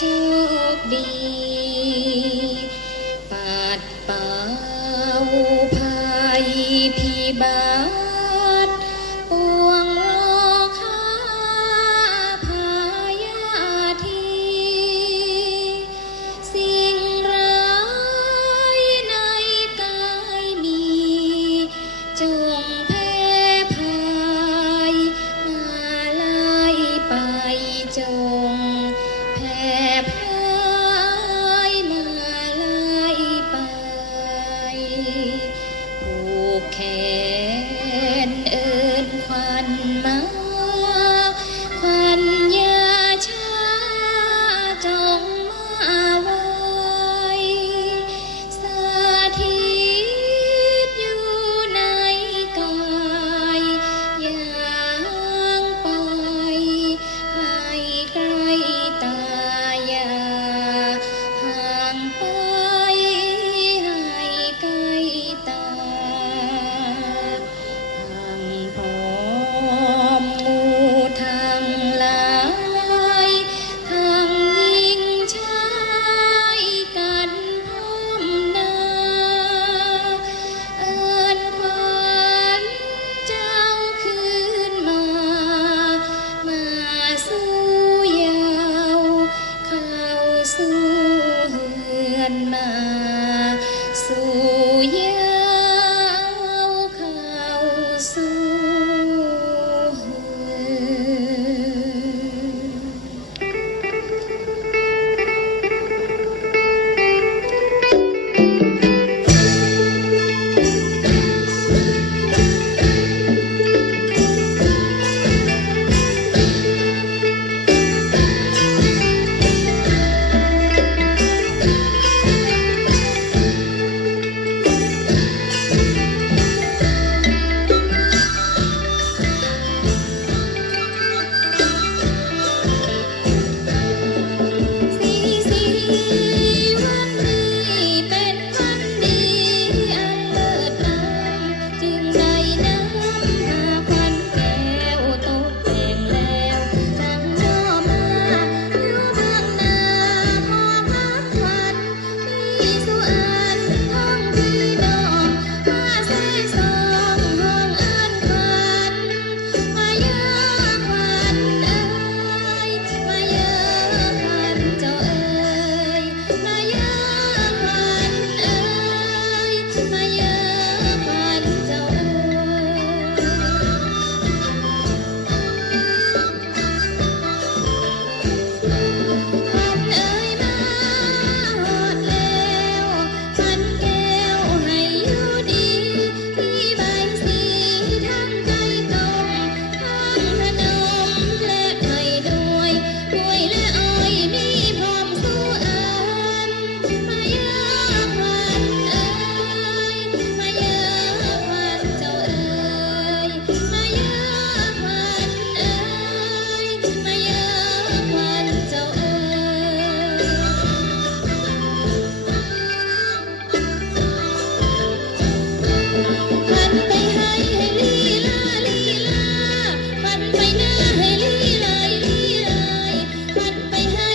โชคดีปัดเป่าภัยพิบัติปวงโรคาพยาธิสิ่งร้ายในกายมีจงแพ้ภัยมาไล่ไปจงแพ้ภัยมาไล่ไปผูกแขนเอิ้นควันมาควันยาชาจงมาไว้สถิตอยู่ในกายอย่างไปให้ไกลตาอย่าห่างไปให้ไกลตาทั้งพร้อมหมู่ทั้งหลายทั้งหญิงชายกันพร้อมหน้าเอิ้นขวัญเจ้าคืนมาสู่เยาวเข้าสู่เฮือนมาสู่เยาวเข้าสู่เฮือน สีวันนี้เป็นวันดีอันเลิศล้ำจึงได้นำพาขวัญแก้วตกแต่งแล้วจังย่อมาอยู่เบื้องหน้าขอพักขวัญมีสุอันท้องพี่น้องมาเสสองห้องอันขวัญมาเยอะขวัญเอ้ยมาเยอะขวัญเจ้าเอ้ยมาเยอะขวัญเอ้ยมาเยอะขวัญเจ้าเอ้ย ขวัญเอ้ยมาฮอดแล้วขวัญแก้วให้อยู่ดีมีใบสีทั้งไก่ต้มทั้งขนมและไข่ด้วยกล้วยและอ้อยมีพร้อมสู่อันมาเยอะขวัญเอ้ยมาเยอะขวัญเจ้าเอ้ยมาเยอะขวัญเอ้ยมาเยอะขวัญเจ้าเอ้ย พันไปให้ลีลาลีลาพันไปหน้าให้ลีลายลีลายพันไปให้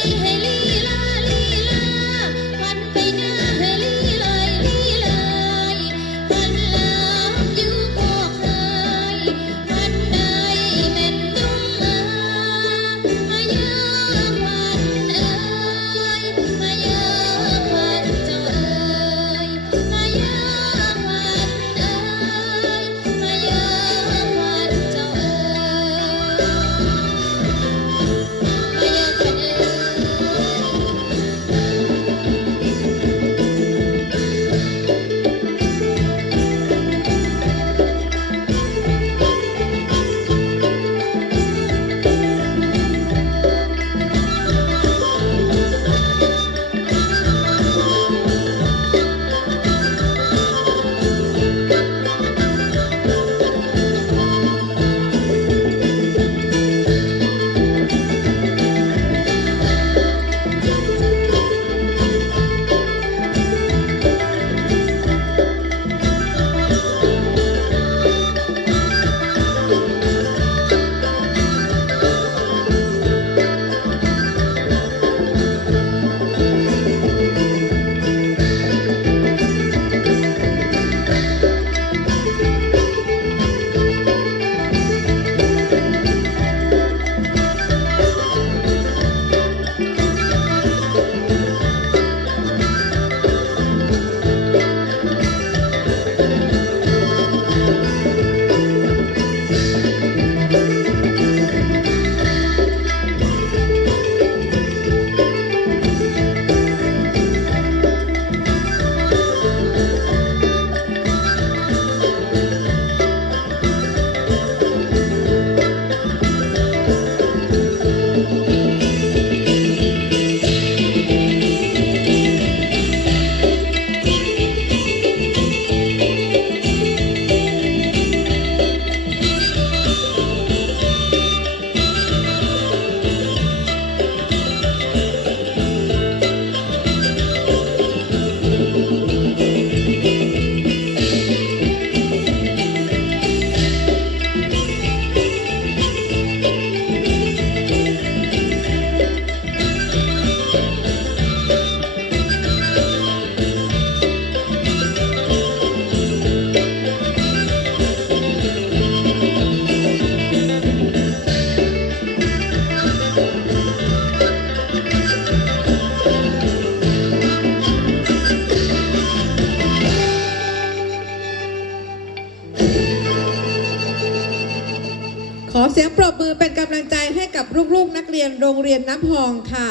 ยนโรงเรียนน้ำพองค่ะ